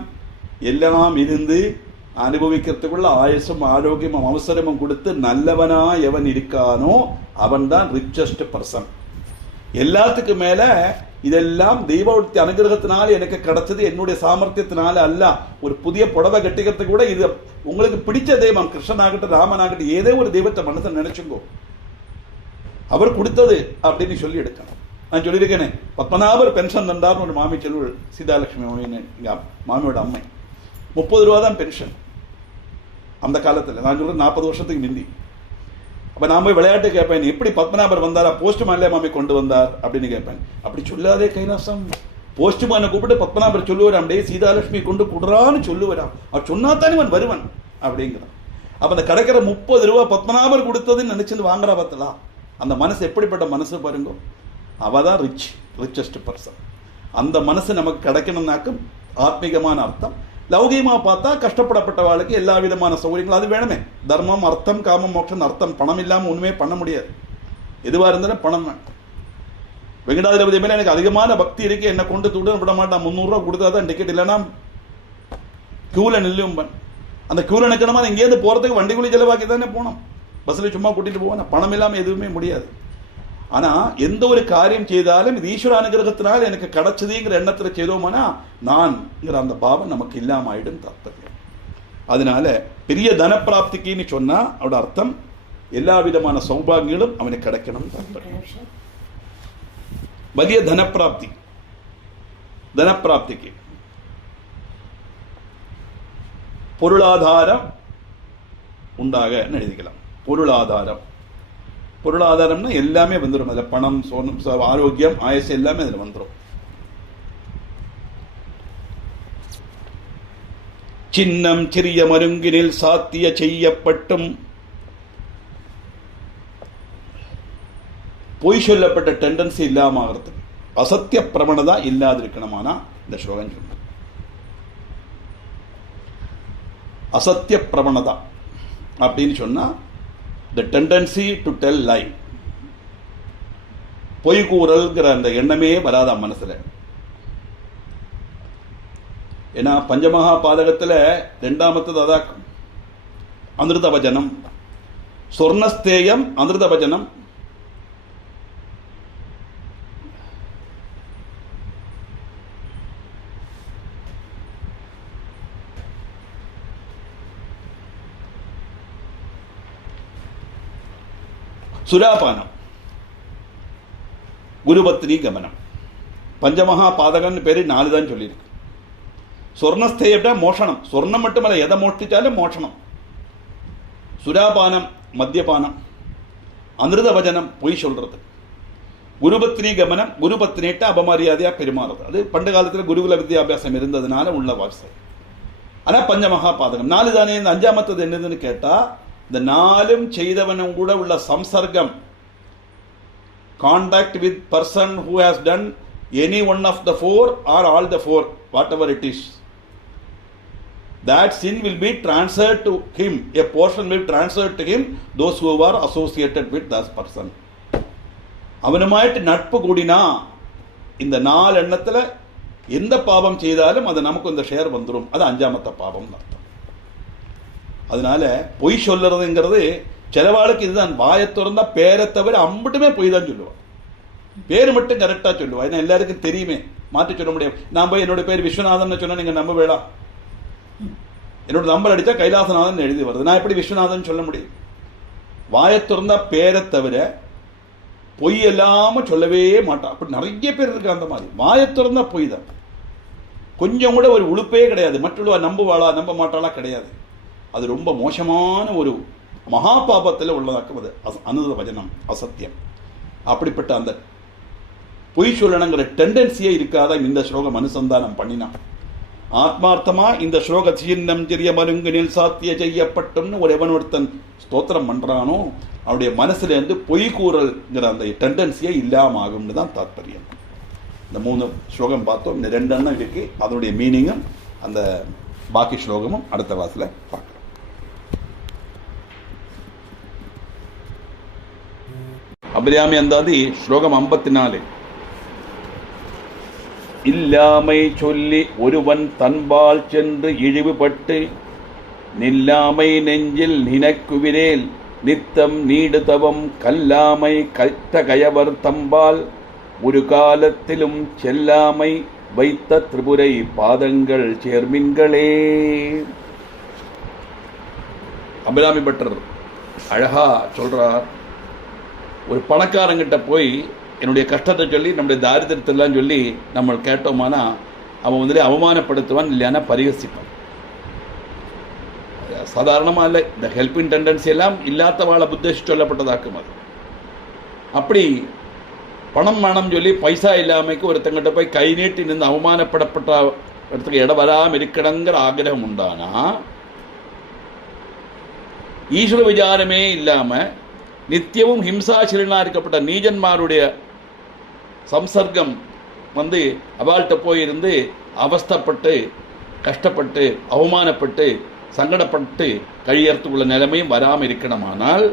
எல்லாம் இருந்து அனுபவிக்கிறதுக்குள்ள ஆயுசும் ஆரோக்கியமும் அவசரமும் கொடுத்து நல்லவனா எவன் இருக்கானோ அவன் தான் ரிச்சஸ்ட் பர்சன். எல்லாத்துக்கும் மேல இதெல்லாம் தெய்வத்தை அனுகிரகத்தினால எனக்கு கிடைச்சது, என்னுடைய சாமர்த்தியத்தினால அல்ல. ஒரு புதிய புடவை கட்டிக்கிறதுக்கு கூட இது உங்களுக்கு பிடிச்ச தெய்வம், கிருஷ்ணனாகட்டும் ராமனாகட்டும் ஏதோ ஒரு தெய்வத்தை மனசை நினைச்சுங்கோ, அவர் கொடுத்தது அப்படின்னு சொல்லி எடுக்கணும். நான் சொல்லியிருக்கேனே, பத்மநாபர் பென்ஷன் தந்தார்னு ஒரு மாமி செல்வள் சீதாலட்சுமி மாமின்னு எங்கள் மாமியோட அம்மை. 30 ரூபா தான் பென்ஷன் அந்த காலத்தில். நான் சொல்கிறேன் 40 வருஷத்துக்கு முந்தி. அப்போ நான் போய் விளையாட்டு கேட்பேன், எப்படி பத்மநாபர் வந்தாரா, போஸ்ட்மேன்லே மாமி கொண்டு வந்தார் அப்படின்னு கேட்பேன். அப்படி சொல்லாதே கைலாசம், போஸ்ட்மேனை கூப்பிட்டு பத்மநாபர் சொல்லுவாராம், டே சீதாலட்சுமி கொண்டு கொடுறான்னு சொல்லுவாராம், அவர் சொன்னாத்தானே இவன் வருவன் அப்படிங்கிறான். அப்போ அந்த கிடைக்கிற 30 ரூபா பத்மநாபர் கொடுத்ததுன்னு நினைச்சிருந்து வாங்குறா பார்த்தலா, அந்த மனசு எப்படிப்பட்ட மனசு பாருங்க. அவ தான் ரிச்சஸ்ட் பர்சன். அந்த மனசு நமக்கு கிடைக்கணும்னாக்கும் ஆத்மீகமான அர்த்தம். லௌகியமாக பார்த்தா கஷ்டப்படப்பட்ட வாழ்க்கை எல்லா விதமான சௌகரியங்களும் அது வேணுமே. தர்மம், அர்த்தம், காமம், மோட்சம். அர்த்தம் பணம் இல்லாமல் ஒன்றுமே பண்ண முடியாது. எதுவாக இருந்தாலும் பணம் தான். வெங்கடாதிபதி மேலே எனக்கு அதிகமான பக்தி இருக்கு, என்னை கொண்டு தூட விட மாட்டான். 300 ரூபா கொடுத்தா தான் டிக்கெட், இல்லைன்னா கியூவில் நில்லும்பன். அந்த கியூவில் நிற்கணுமா, இங்கேருந்து போகிறதுக்கு வண்டி கூலி செலவாக்கி தானே போனோம். பஸ்ஸில் சும்மா கூட்டிகிட்டு போவேன். பணம் இல்லாமல் எதுவுமே முடியாது. ஆனால் எந்த ஒரு காரியம் செய்தாலும் இது ஈஸ்வர அனுகிரகத்தினால் எனக்கு கிடைச்சதுங்கிற எண்ணத்தில் செய்தோம்னா நான்ங்கிற அந்த பாவம் நமக்கு இல்லாமல் ஆயிடும் தாத்பரியம். அதனால பெரிய தனப்பிராப்திக்குன்னு சொன்னால் அவட அர்த்தம் எல்லா விதமான சௌபாகியங்களும் அவனுக்கு கிடைக்கணும் தாத்பரியம். വലിയ ധനപ്രാപ്തിക്ക് பொருளாதாரம் உண்டாக எழுதிக்கலாம். பொருளாதாரம்னா எல்லாமே வந்துடும். அதில் பணம், சோனம், ஆரோக்கியம், ஆயுசு எல்லாமே அதில் வந்துடும். சின்னம் சிறிய மருங்கினில் சாத்திய செய்யப்பட்டும் பொய் சொல்லப்பட்ட டெண்டன்சி இல்லாம ஆகிறதுக்கு அசத்திய பிரவணதா இல்லாதிருக்கணுமானா இந்த ஸ்லோகம் சொன்ன அசத்திய பிரவணதா அப்படின்னு சொன்னா the tendency to tell lie, பொய் கூறல்ங்கிற அந்த எண்ணமே வராத மனசுல. ஏன்னா பஞ்சமகா பாதகத்துல 2ஆமத்தது அதான் அமிர்த வச்சனம், சொர்ணஸ்தேயம் அமிர்த வச்சனம். சுராபானம், குருபத்னி கமனம். பஞ்சமகா பாதகன் பேரு 4 தான் சொல்லியிருக்கு. சொர்ணஸ்தேயம்னா மோஷனம், சொர்ணம் மட்டுமல்ல, எதை மோஷ்டிச்சாலும் மோஷனம். சுராபானம் மத்தியபானம், அமிர்த வஜனம் பொய் சொல்றது, குருபத்னி கமனம் குருபத்னிட்ட அபமரியாதையா பெருமாறுது. அது பண்டு காலத்தில் குருகுல வித்யாபியாசம் இருந்ததுனால உள்ள வாசை. ஆனா பஞ்சமகா பாதகம் 4 தானே. இந்த 5ஆமத்தது என்னதுன்னு கேட்டா இந்த 4ம் செய்தவனும் கூட உள்ள சம்சர்க்கம், contact with person who has done any one of the 4 or all the 4, whatever it is, that sin will be transferred to him, a portion will be transferred to him, those who are associated with that person. அவனுமாயிட்டு நட்பு கூடினா இந்த 4 எண்ணத்துல எந்த பாவம் செய்தாலும் அது நமக்கு இந்த share வந்துடும். அது 5ஆமத்த பாவம் அர்த்தம். அதனால பொய் சொல்றதுங்கிறது சிலவாளுக்கு இதுதான். வாயை திறந்தா பேரை தவிர அம்பட்டுமே பொய் தான் சொல்லுவான். பேரு மட்டும் கரெக்டா சொல்லுவான். ஏன்னா எல்லாருக்கும் தெரியுமே, மாற்றி சொல்ல முடியும். நான் போய் என்னோட பேர் விஸ்வநாதன் சொன்னா நீங்க நம்ப வேடா. என்னோட நம்பர் அடித்தா கைலாசநாதன் எழுதி வருது, நான் எப்படி விஸ்வநாதன் சொல்ல முடியும்? வாயை திறந்தா பேரை தவிர பொய் எல்லாம சொல்லவே மாட்டான். அப்படி நிறைய பேர் இருக்கு அந்த மாதிரி. வாயை திறந்தா பொய் தான், கொஞ்சம் கூட ஒரு உழுப்பே கிடையாது. மற்றவா நம்புவாளா நம்ப மாட்டாளா கிடையாது. அது ரொம்ப மோசமான ஒரு மகா பாபத்தில் உள்ளதாக்கும். அது அனுத வஜனம், அசத்தியம். அப்படிப்பட்ட அந்த பொய் சொல்லணுங்கிற டெண்டன்சியே இருக்காத இந்த ஸ்லோகம் அனுசந்தானம் பண்ணினான். ஆத்மார்த்தமா இந்த ஸ்லோக சின்னம் சிறிய மருங்கினில் சாத்திய செய்யப்பட்டும்னு ஒரு எவனொருத்தன் ஸ்தோத்திரம் பண்றானோ அவருடைய மனசுல இருந்து பொய் கூறல்ங்கிற அந்த டெண்டன்சியே இல்லாம ஆகும்னு தான் தாத்பரியம். இந்த 3 ஸ்லோகம் பார்த்தோம். இந்த 2 எண்ணம் இருக்கு, அதனுடைய மீனிங்கும் அந்த பாக்கி ஸ்லோகமும் அடுத்த வாரத்தில் பார்க்கலாம். அபிராமி அந்தாதி ஸ்லோகம் 54. இல்லாமை சொல்லி ஒருவன் தன்பால் சென்று இழிவுபட்டு நில்லாமை நெஞ்சில் நினைக்குவிரேல் நித்தம் நீடு தவம் கல்லாமை கத்த கயவர் தம்பால் ஒரு காலத்திலும் செல்லாமை வைத்த திரிபுரை பாதங்கள் சேர்மின்களே. அபிராமி பட்டர் அழகா சொல்றார். ஒரு பணக்காரங்கிட்ட போய் என்னுடைய கஷ்டத்தை சொல்லி நம்முடைய தாரித்திரத்தெல்லாம் சொல்லி நம்ம கேட்டோமானா அவன் வந்து அவமானப்படுத்துவான், இல்லையானா பரிகசிப்பான். சாதாரணமாக இல்லை, இந்த ஹெல்பிங் டெண்டன்சி எல்லாம் இல்லாதவாளை உத்தேசித்து சொல்லப்பட்டதாக்கும். அது அப்படி பணம் வேணும் சொல்லி பைசா இல்லாமைக்கு ஒருத்தங்கிட்ட போய் கை நீட்டி நின்று அவமானப்படப்பட்ட இடத்துக்கு இடம் வராமல் இருக்கணுங்கிற ஆகிரகம் உண்டானா, ஈஸ்வர விசாரமே இல்லாமல் நித்தியமும் ஹிம்சாசிரியனாக இருக்கப்பட்ட நீஜன்மாருடைய சம்சர்க்கம் வந்து அவள்கிட்ட போயிருந்து அவஸ்தப்பட்டு கஷ்டப்பட்டு அவமானப்பட்டு சங்கடப்பட்டு கழியறதுக்குள்ள நிலைமையும் வராமல் இருக்கணுமானால்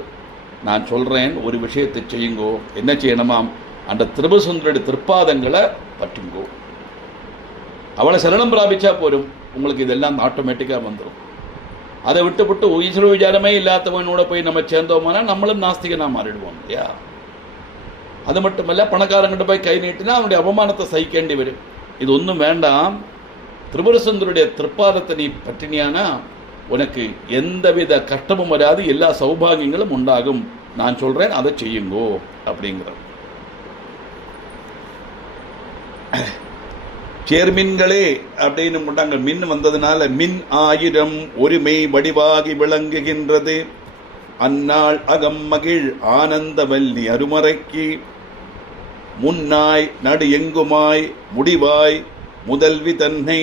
நான் சொல்கிறேன், ஒரு விஷயத்தை செய்யுங்கோ. என்ன செய்யணுமாம்? அந்த திரிபுரசுந்தருடைய திருப்பாதங்களை பற்றுங்கோ. அவளை சரணம் பிராபிச்சா போரும், உங்களுக்கு இதெல்லாம் ஆட்டோமேட்டிக்காக வந்துடும். அதை விட்டு ஈஸ்வர விசாரமே இல்லாதவனோட போய் நம்ம சேர்ந்தோம்னா நம்மளும் நாஸ்திகனாக மாறிடுவோம் இல்லையா? அது மட்டுமல்ல, பணக்காரங்கிட்ட போய் கை நீட்டினா அவனுடைய அவமானத்தை சகிக்கேண்டி வரும். இது ஒன்றும் வேண்டாம். திரிபுரசுந்தருடைய திருப்பாதத்தை நீ பற்றினியானா உனக்கு எந்தவித கஷ்டமும் வராது, எல்லா சௌபாகியங்களும் உண்டாகும். நான் சொல்கிறேன், அதை செய்யுங்கோ அப்படிங்கிறார். சேர்மின்களே அப்படின்னு முட்டாங்க. மின் வந்ததுனால மின் 1000 ஒருமை வடிவாகி விளங்குகின்றது. அந்நாள் அகம் மகிழ் ஆனந்தவல்லி அருமறைக்கு முன்னாய் நடு எங்குமாய் முடிவாய் முதல்வி தன்னை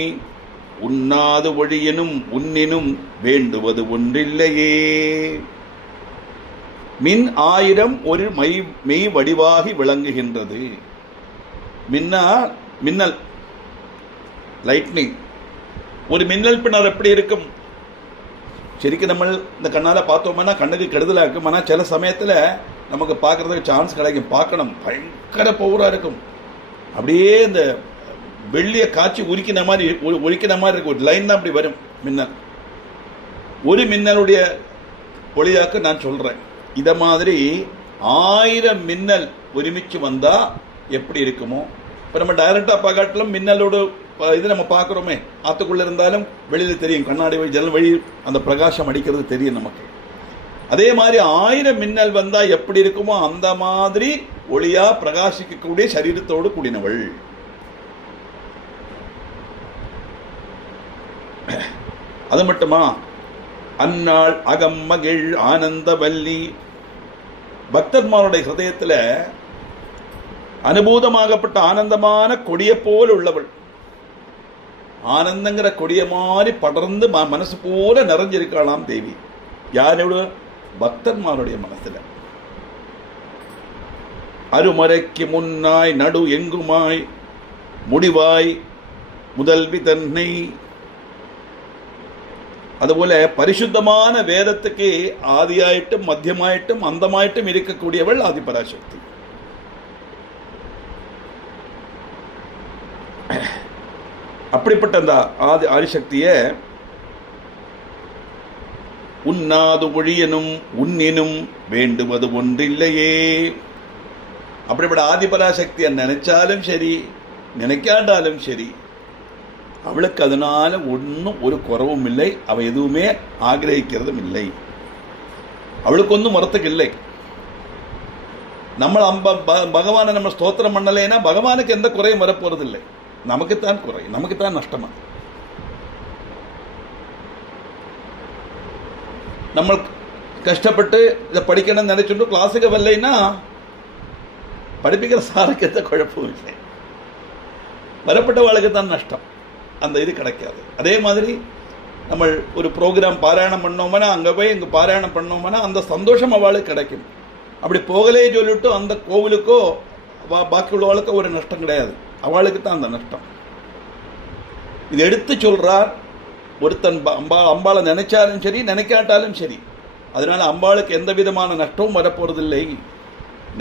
உண்ணாது ஒழியனும் உன்னினும் வேண்டுவது ஒன்றில்லையே. மின் 1000 ஒரு மெய் வடிவாகி விளங்குகின்றது. மின்னல் லைட்னிங், ஒரு மின்னல் பின்னர் எப்படி இருக்கும்? சரிக்கு நம்ம இந்த கண்ணால் பார்த்தோம்னா கண்ணுக்கு கெடுதலாக இருக்கும். ஆனால் சில சமயத்தில் நமக்கு பார்க்குறதுக்கு சான்ஸ் கிடைக்கும். பார்க்கணும், பயங்கர பவராக இருக்கும். அப்படியே இந்த வெள்ளியை காய்ச்சி உரிக்கிற மாதிரி இருக்கும். ஒரு லைன் தான் அப்படி வரும் மின்னல். ஒரு மின்னலுடைய ஒளியாக்க நான் சொல்கிறேன். இதை மாதிரி 1000 மின்னல் ஒருமிச்சு வந்தால் எப்படி இருக்குமோ? இப்போ நம்ம டைரக்டாக பார்க்காட்டிலும் மின்னலோட இது நம்ம பார்க்குறோமே, ஆற்றுக்குள்ளே இருந்தாலும் வெளியில் தெரியும், கண்ணாடி வழி ஜன்னல் வழி அந்த பிரகாசம் அடிக்கிறது தெரியும் நமக்கு. அதே மாதிரி 1000 மின்னல் வந்தால் எப்படி இருக்குமோ அந்த மாதிரி ஒளியாக பிரகாசிக்கக்கூடிய சரீரத்தோடு கூடினவள். அது மட்டுமா? அந்நாள் அகம் மகிழ் ஆனந்தவல்லி. பக்தர்மாருடைய ஹிருதயத்தில் அனுபூதமாகப்பட்ட ஆனந்தமான கொடிய போல் உள்ளவள். ஆனந்தங்கிற கொடிய மாதிரி படர்ந்து மனசு போல நிறைஞ்சிருக்கலாம் தேவி. யாரோட? பக்தர்மாருடைய மனசுல. அருமறைக்கு முன்னாய் நடு எங்குமாய் முடிவாய் முதல்வி தன்னை. அதுபோல பரிசுத்தமான வேதத்துக்கு ஆதியாயிட்டும் மத்தியமாயிட்டும் அந்தமாயிட்டும் இருக்கக்கூடியவள் ஆதிபராசக்தி. அப்படிப்பட்ட அந்த ஆதிசக்திய உண்ணாது ஒழியனும் உன்னினும் வேண்டுவது ஒன்றில்லையே. அப்படிப்பட்ட ஆதிபராசக்தியை நினைச்சாலும் சரி நினைக்காட்டாலும் சரி அவளுக்கு அதனால ஒன்றும் ஒரு குறவும் இல்லை. அவள் எதுவுமே ஆகிரகிக்கிறதும் இல்லை. அவளுக்கு ஒன்றும் மரத்துக்கு இல்லை. நம்ம பகவானை நம்ம ஸ்தோத்திரம் பண்ணலைன்னா பகவானுக்கு எந்த குறையும் வரப்போறது இல்லை. நமக்குத்தான் குறை, நமக்குத்தான் நஷ்டமா. நம்ம கஷ்டப்பட்டு இதை படிக்கணும்னு நினைச்சுட்டு கிளாஸுக்கு வரலைன்னா படிப்பிக்கிற சாருக்கு எந்த குழப்பமும் இல்லை. வரப்பட்ட வாழ்க்கை தான் நஷ்டம், அந்த இது கிடைக்காது. அதே மாதிரி நம்ம ஒரு ப்ரோக்ராம் பாராயணம் பண்ணோம்னா அங்கே போய் இங்கே பாராயணம் பண்ணோம்னா அந்த சந்தோஷம் அவளுக்கு கிடைக்கும். அப்படி போகலே சொல்லிட்டு அந்த கோவிலுக்கோ பாக்கி உள்ளவளுக்கோ ஒரு நஷ்டம் கிடையாது, அவளுக்கு தான் அந்த நஷ்டம். இது எடுத்து சொல்றார். ஒருத்தன் அம்பாளை நினைச்சாலும் சரி நினைக்காட்டாலும் சரி, அதனால அம்பாளுக்கு எந்த விதமான நஷ்டமும் வரப்போறதில்லை.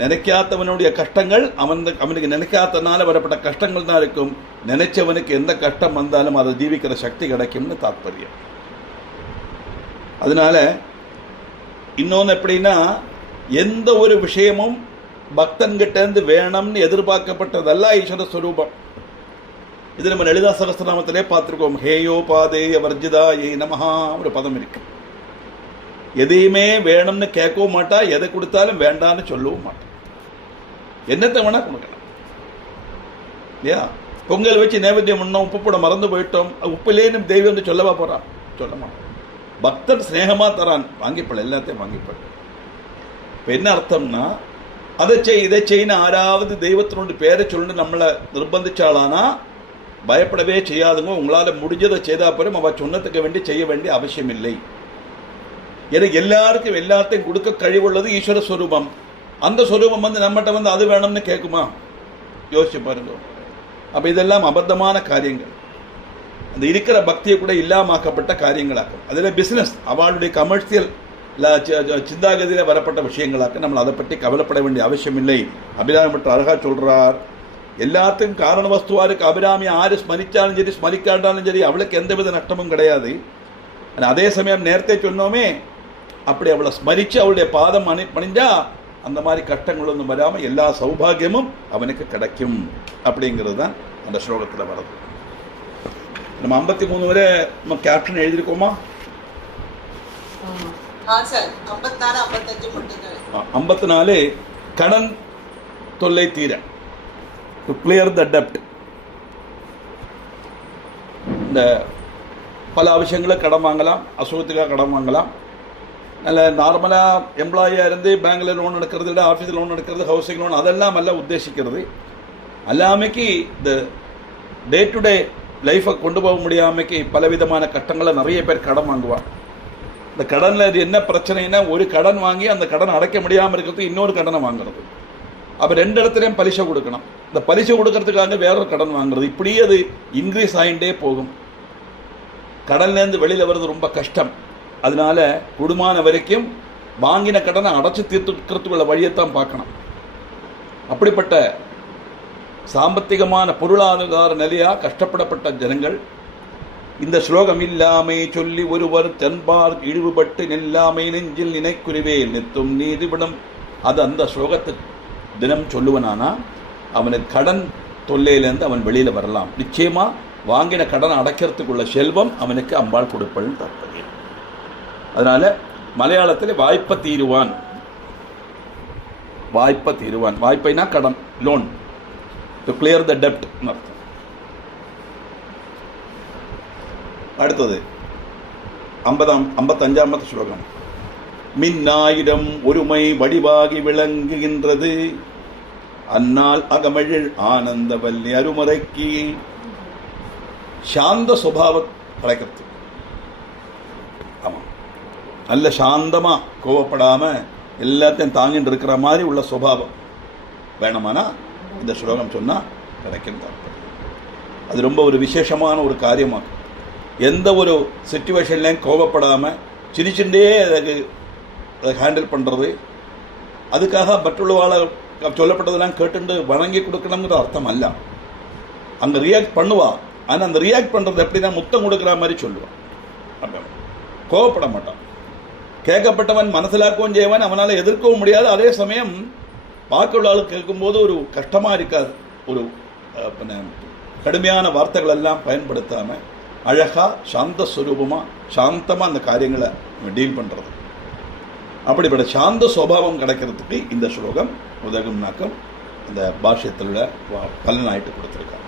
நினைக்காதவனுடைய கஷ்டங்கள் அவனுக்கு நினைக்காதனால வரப்பட்ட கஷ்டங்கள் தான் இருக்கும். நினைச்சவனுக்கு எந்த கஷ்டம் வந்தாலும் அதை ஜீவிக்கிற சக்தி கிடைக்கும்னு தாற்பயம். அதனால இன்னொன்று எப்படின்னா, எந்த ஒரு விஷயமும் பக்தன்கிட்ட இருந்து வேணும்னு எதிர்பார்க்கப்பட்டதல்ல ஈஸ்வர ஸ்வரூபம். இது நம்ம லலிதா சகஸ்ரநாமத்திலே பார்த்துருக்கோம். ஹேயோ பாதேய வர்ஜிதா ஏ நமஹா ஒரு பதம் இருக்கு. எதையுமே வேணும்னு கேட்கவும் மாட்டா, எதை கொடுத்தாலும் வேண்டான்னு சொல்லவும் மாட்டா. என்னத்தை வேணா கொடுக்கலாம் இல்லையா? பொங்கல் வச்சு நைவேத்தியம் பண்ணோம், உப்பு போட மறந்து போயிட்டோம், உப்புலேன்னு தெய்வம் சொல்லவா போறான்? சொல்ல மாட்டோம். பக்தன் ஸ்நேகமா தரான், வாங்கிப்பட, எல்லாத்தையும் வாங்கிப்பட. இப்போ என்ன அர்த்தம்னா, அதை செய் இதை செய்யணும் ஆறாவது தெய்வத்தினோட பேரை சொல்லி நம்மளை நிர்பந்திச்சாலானா பயப்படவே செய்யாதுங்க. உங்களால் முடிஞ்சதை செய்தா பிறகு அவ சொன்னதுக்கு வேண்டி செய்ய வேண்டிய அவசியம் இல்லை. எனக்கு எல்லாருக்கும் எல்லாத்தையும் கொடுக்க கழிவுள்ளது ஈஸ்வர ஸ்வரூபம். அந்த ஸ்வரூபம் நம்மகிட்ட அது வேணும்னு கேட்குமா? யோசிச்சு பாருங்க. அப்போ இதெல்லாம் அபத்தமான காரியங்கள். அந்த இருக்கிற பக்தியை கூட இல்லாமக்கப்பட்ட காரியங்களாக்கும். அதில் பிஸ்னஸ் அவளுடைய கமர்ஷியல் சிந்தாகதியில் வரப்பட்ட விஷயங்களாக்க நம்ம அதை பற்றி கவலைப்பட வேண்டிய அவசியம் இல்லை. அபிராமி பற்றி அழகா சொல்றார், எல்லாத்துக்கும் காரண வஸ்துவா இருக்கு. அபிராமி ஆறு ஸ்மரிச்சாலும் சரி ஸ்மரிக்காட்டாலும் சரி அவளுக்கு எந்தவித நஷ்டமும் கிடையாது. அதே சமயம் நேரத்தை சொன்னோமே, அப்படி அவளை ஸ்மரிச்சு அவளுடைய பாதம் பணிஞ்சா அந்த மாதிரி கஷ்டங்கள் ஒன்றும் வராமல் எல்லா சௌபாகியமும் அவனுக்கு கிடைக்கும் அப்படிங்கிறது தான் அந்த ஸ்லோகத்தில் வருது. நம்ம 53 வரை நம்ம கேப்டன் எழுதியிருக்கோமா? 54 கடன் தொல்லை தீர, டு கிளியர் த டெப்ட். இந்த பல விஷயங்களை கடன் வாங்கலாம், அசுகத்துக்காக கடன் வாங்கலாம். நல்ல நார்மலாக எம்ப்ளாயியாக இருந்து பேங்கில் லோன் எடுக்கிறது, இல்லை ஆஃபீஸில் லோன் எடுக்கிறது, ஹவுசிங் லோன், அதெல்லாம் எல்லாம் உத்தேசிக்கிறது. எல்லாமைக்கு இந்த டே டு டே லைஃப்பை கொண்டு போக முடியாமைக்கு பலவிதமான கட்டங்களை நிறைய பேர் கடன் வாங்குவாங்க. இந்த கடனில் இது என்ன பிரச்சனைனா, ஒரு கடன் வாங்கி அந்த கடன் அடைக்க முடியாமல் இருக்கிறது இன்னொரு கடனை வாங்குறது. அப்போ 2 இடத்துலையும் பலிசை கொடுக்கணும். இந்த பலிசை கொடுக்கறதுக்காக வேறொரு கடன் வாங்குறது. இப்படியே அது இன்க்ரீஸ் ஆகிட்டே போகும். கடன்லேருந்து வெளியில் வர்றது ரொம்ப கஷ்டம். அதனால குடும்பமான வரைக்கும் வாங்கின கடனை அடைச்சி தீர்த்துக்கிறதுக்குள்ள வழியைத்தான் பார்க்கணும். அப்படிப்பட்ட சாம்பத்திகமான பொருளாதார நிலையா கஷ்டப்படப்பட்ட ஜனங்கள் இந்த ஸ்லோகம் இல்லாமை சொல்லி ஒருவர் தென்பார் இழிவுபட்டு நெல்லாமை நெஞ்சில் நினைக்குறிவே நித்தும் நீதிவிடும். அது அந்த ஸ்லோகத்துக்கு தினம் சொல்லுவனானா அவனுக்கு கடன் தொல்லையிலேருந்து அவன் வெளியில் வரலாம். நிச்சயமா வாங்கின கடனை அடைக்கிறதுக்குள்ள செல்வம் அவனுக்கு அம்பாள் கொடுப்பள் தற்பது. அதனால மலையாளத்தில் வாய்ப்பை தீருவான், வாய்ப்பை தீருவான். வாய்ப்பைனா கடன், லோன், டு கிளியர் த டெப்ட் அர்த்தம். அடுத்தது 55வது ஸ்லோகம். மின்னாயிரம் ஒருமை வடிவாகி விளங்குகின்றது, அந்நாள் அகமழில் ஆனந்த வல்லி அருமறைக்கு. சாந்த சுபாவம் கிடைக்கிறது. ஆமாம், நல்ல சாந்தமாக கோவப்படாமல் எல்லாத்தையும் தாங்கிட்டு இருக்கிற மாதிரி உள்ள சுபாவம் வேணுமானா இந்த ஸ்லோகம் சொன்னால் கிடைக்கும். அது ரொம்ப ஒரு விசேஷமான ஒரு காரியமாகும். எந்த ஒரு சிச்சுவேஷன்லேயும் கோவப்படாமல் சிரிச்சுட்டே அதை ஹேண்டில் பண்ணுறது. அதுக்காக மற்றவாழ சொல்லப்பட்டதெல்லாம் கேட்டுண்டு வணங்கி கொடுக்கணுங்கிற அர்த்தம் அல்ல. அங்கே ரியாக்ட் பண்ணுவா, ஆனால் அந்த ரியாக்ட் பண்ணுறது எப்படின்னா முத்தம் கொடுக்குற மாதிரி சொல்லுவான். அப்போ கோவப்பட மாட்டான். கேட்கப்பட்டவன் மனசிலாக்கவும் செய்வன், அவனால் எதிர்க்கவும் முடியாது. அதே சமயம் வாக்குள்ளாளுக்கு கேட்கும்போது ஒரு கஷ்டமாக இருக்காது. ஒரு கடுமையான வார்த்தைகள் எல்லாம் பயன்படுத்தாமல் அழகாக சாந்த ஸ்வரூபமாக சாந்தமாக அந்த காரியங்களை டீல் பண்ணுறது. அப்படிப்பட்ட சாந்த சுபாவம் கிடைக்கிறதுக்கு இந்த ஸ்லோகம் உதகும்னாக்கம் இந்த பாஷ்யத்தில் உள்ள பலனாயிட்டு கொடுத்துருக்காங்க.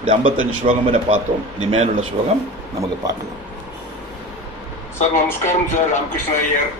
இந்த 55 ஸ்லோகம் வரை பார்த்தோம். இனிமேல் உள்ள ஸ்லோகம் நமக்கு பார்க்கலாம். சார் நமஸ்காரம் சார். ராமகிருஷ்ண ஐயர்.